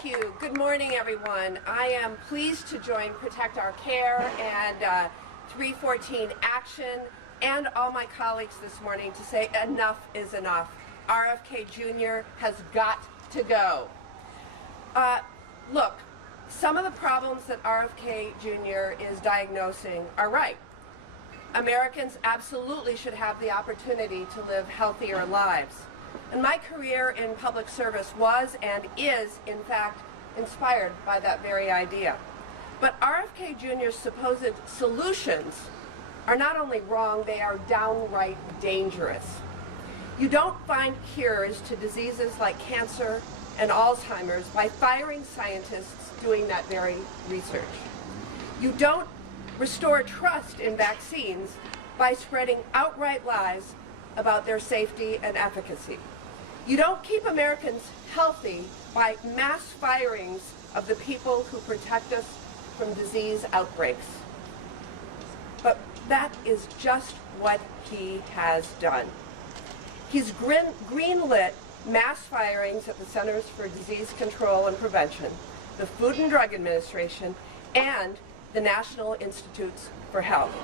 Thank you. Good morning, everyone. I am pleased to join Protect Our Care and 314 Action and all my colleagues this morning to say enough is enough. RFK Jr. has got to go. Look, some of the problems that RFK Jr. is diagnosing are right. Americans absolutely should have the opportunity to live healthier lives. And my career in public service was and is, in fact, inspired by that very idea. But RFK Jr.'s supposed solutions are not only wrong, they are downright dangerous. You don't find cures to diseases like cancer and Alzheimer's by firing scientists doing that very research. You don't restore trust in vaccines by spreading outright lies about their safety and efficacy. You don't keep Americans healthy by mass firings of the people who protect us from disease outbreaks. But that is just what he has done. He's greenlit mass firings at the Centers for Disease Control and Prevention, the Food and Drug Administration, and the National Institutes for Health.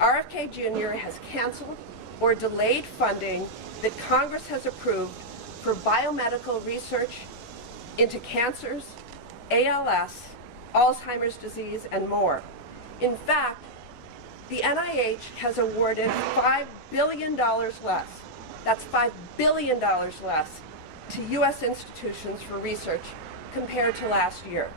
RFK Jr. has canceled or delayed funding that Congress has approved for biomedical research into cancers, ALS, Alzheimer's disease, and more. In fact, the NIH has awarded $5 billion less, that's $5 billion less, to U.S. institutions for research compared to last year.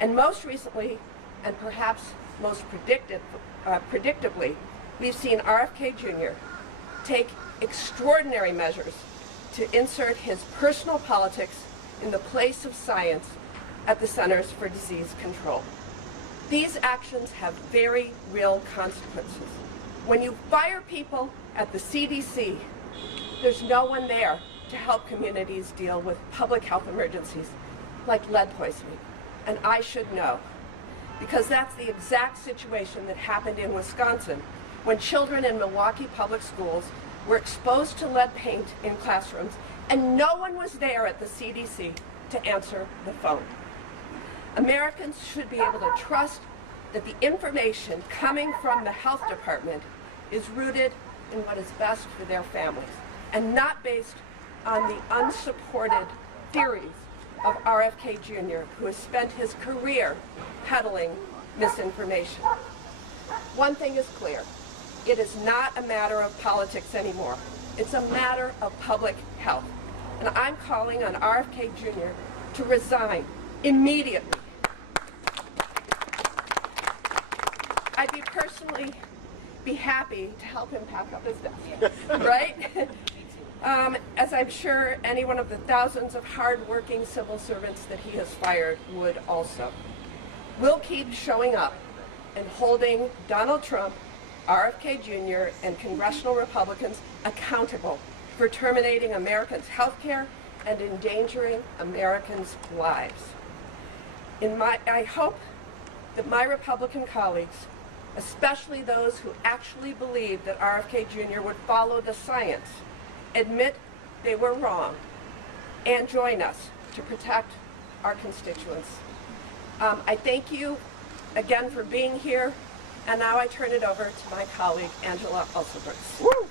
And most recently, and perhaps most predictably, we've seen RFK Jr. take extraordinary measures to insert his personal politics in the place of science at the Centers for Disease Control. These actions have very real consequences. When you fire people at the CDC, there's no one there to help communities deal with public health emergencies like lead poisoning. And I should know, because that's the exact situation that happened in Wisconsin when children in Milwaukee public schools were exposed to lead paint in classrooms, and no one was there at the CDC to answer the phone. Americans should be able to trust that the information coming from the health department is rooted in what is best for their families, and not based on the unsupported theories of RFK Jr., who has spent his career peddling misinformation. One thing is clear. It is not a matter of politics anymore. It's a matter of public health. And I'm calling on RFK Jr. to resign immediately. I'd personally be happy to help him pack up his desk, right? As I'm sure any one of the thousands of hard-working civil servants that he has fired would also. We'll keep showing up and holding Donald Trump, RFK Jr., and congressional Republicans accountable for terminating Americans' health care and endangering Americans' lives. I hope that my Republican colleagues, especially those who actually believe that RFK Jr. would follow the science, admit they were wrong and join us to protect our constituents. I thank you again for being here, and now I turn it over to my colleague, Angela Alsobrooks.